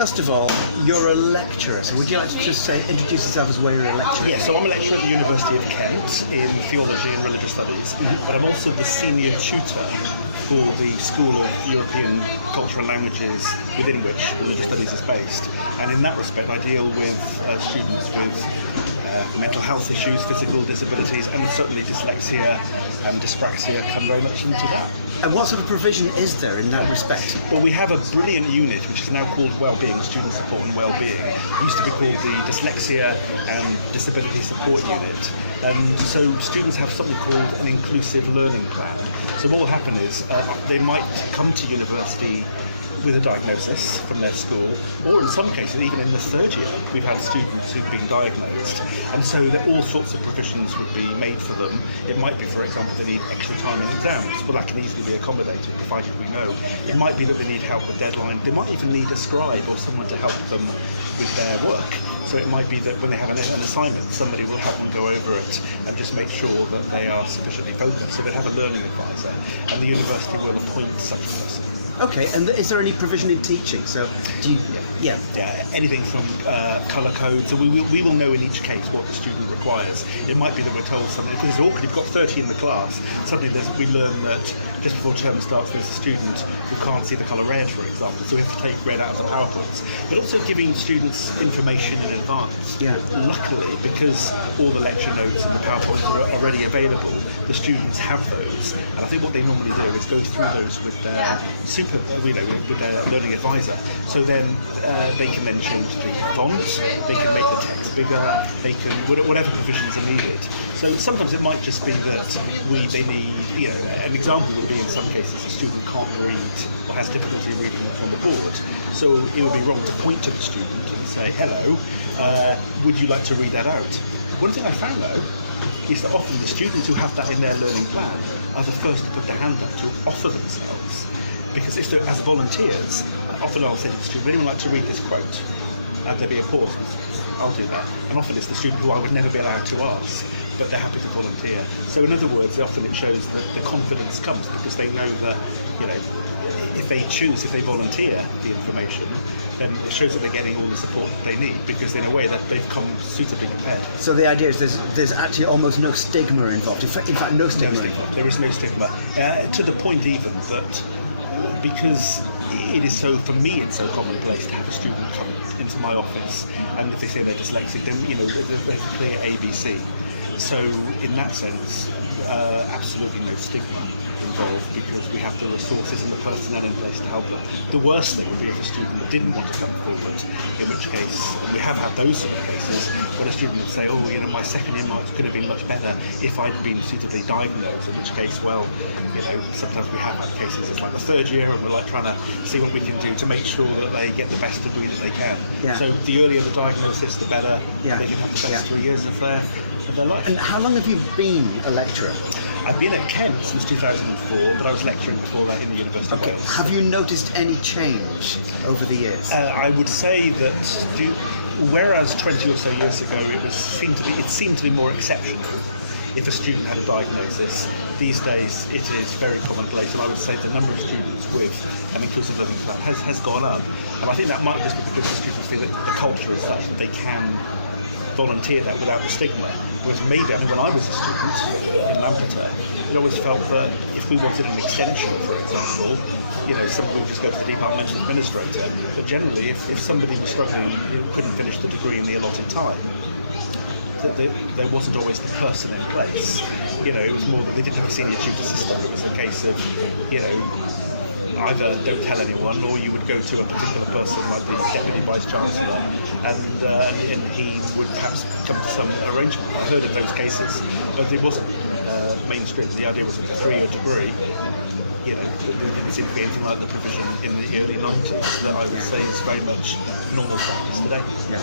first of all, you're a lecturer, so would you like to just introduce yourself as where you're a lecturer? Yeah, so I'm a lecturer at the University of Kent in theology and religious studies, but I'm also the senior tutor for the School of European Culture and Languages, within which religious studies is based. And in that respect, I deal with students with mental health issues, physical disabilities, and certainly dyslexia and dyspraxia come very much into that. And what sort of provision is there in that respect? Well, we have a brilliant unit which is now called Wellbeing, Student Support and Wellbeing. It used to be called the Dyslexia and Disability Support Unit. And so students have something called an inclusive learning plan. So what will happen is they might come to university with a diagnosis from their school, or in some cases even in the third year we've had students who've been diagnosed, and so that all sorts of provisions would be made for them. It might be, for example, they need extra time in exams. Well, that can easily be accommodated provided we know. It might be that they need help with deadline. They might even need a scribe or someone to help them with their work. So it might be that when they have an assignment, somebody will help them go over it and just make sure that they are sufficiently focused. So they have a learning advisor, and the university will appoint such a person. Okay, and is there any provision in teaching? So, do you, yeah, anything from colour codes. So we will know in each case what the student requires. It might be that we're told something, because it's awkward, you've got 30 in the class, suddenly we learn that just before term starts there's a student who can't see the colour red, for example, so we have to take red out of the PowerPoints. But also giving students information in advance. Yeah. Luckily, because all the lecture notes and the PowerPoints are already available, the students have those, and I think what they normally do is go through those with their with their learning advisor. So then they can then change the font, they can make the text bigger, they can whatever provisions are needed. So sometimes it might just be that they need, an example would be in some cases a student can't read or has difficulty reading from the board. So it would be wrong to point to the student and say, hello, would you like to read that out? One thing I found though is that often the students who have that in their learning plan are the first to put their hand up to offer themselves. Because if they're as volunteers, often I'll say to the student, would anyone like to read this quote? And there'll be a pause, and I'll do that. And often it's the student who I would never be allowed to ask, but they're happy to volunteer. So in other words, often it shows that the confidence comes because they know that, if they volunteer the information, then it shows that they're getting all the support that they need, because in a way that they've come suitably prepared. So the idea is there's actually almost no stigma involved. In fact, no stigma involved. There is no stigma. To the point even that because it is so, for me, it's so commonplace to have a student come into my office, and if they say they're dyslexic, then there's a clear ABC. So in that sense, absolutely no stigma involved, because we have the resources and the personnel in place to help them. The worst thing would be if a student didn't want to come forward, in which case we have had those sort of cases when a student would say, oh, my second year marks could have been much better if I'd been suitably diagnosed, in which case, well, sometimes we have had cases, it's like the third year and we're like trying to see what we can do to make sure that they get the best degree that they can. Yeah. So the earlier the diagnosis, the better. Yeah. They can have the best 3 years of their life. And how long have you been a lecturer? I've been at Kent since 2004, but I was lecturing before that in the University of Wales. Have you noticed any change over the years? I would say that whereas 20 or so years ago it seemed to be more exceptional if a student had a diagnosis, these days it is very commonplace, and I would say the number of students with an inclusive learning plan has gone up. And I think that might just be because the students feel that the culture is such that they can volunteer that without the stigma. Whereas maybe, when I was a student in Lampeter, it always felt that if we wanted an extension, for example, somebody would just go to the departmental administrator. But generally, if somebody was struggling and couldn't finish the degree in the allotted time, there wasn't always the person in place. It was more that they didn't have a senior tutor system. It was a case of, either don't tell anyone, or you would go to a particular person like the Deputy Vice Chancellor, and he would perhaps come to some arrangement. I heard of those cases, but it wasn't mainstream. The idea was that a 3-year degree, there didn't seem to be anything like the provision in the early 90s that I would say is very much normal practice today. Yeah.